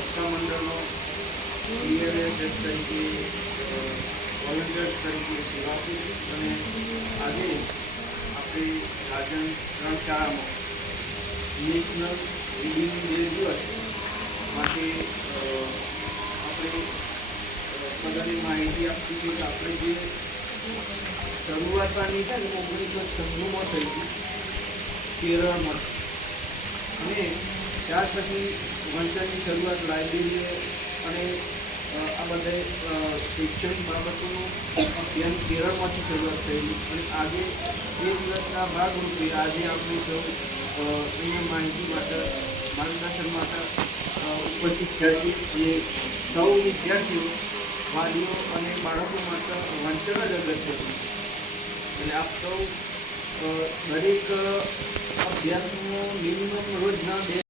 સત્તામંડળનો DLSS તરીકે volunteer તરીકે સેવા આપી છે અને આજે આપણી રાજન 3 શાળામાં નેશનલ રીડિંગ ડે દિવસ માટે આપણે બધાની માહિતી આપી છે કે આપણે જે શરૂઆતની છે ને 1996માં થઈ હતી કેરળમાં અને ત્યાર પછી વંચનની શરૂઆત લાઇબ્રેરીએ અને આ બધે શૈક્ષણિક બાબતોનું અભિયાન કેરળમાંથી શરૂઆત થયેલી અને આજે એ દિવસના ભાગરૂપે આજે આપણે સૌ અહીંયા માહિતી માટે માર્ગદર્શન માટે ઉપસ્થિત થયા છીએ અને સૌ વિદ્યાર્થીઓ વાલીઓ અને બાળકો માટે વંચન જ અગત્યનું એટલે આપ સૌ દરેક અભ્યાસનું મિનિમમ રોજના 2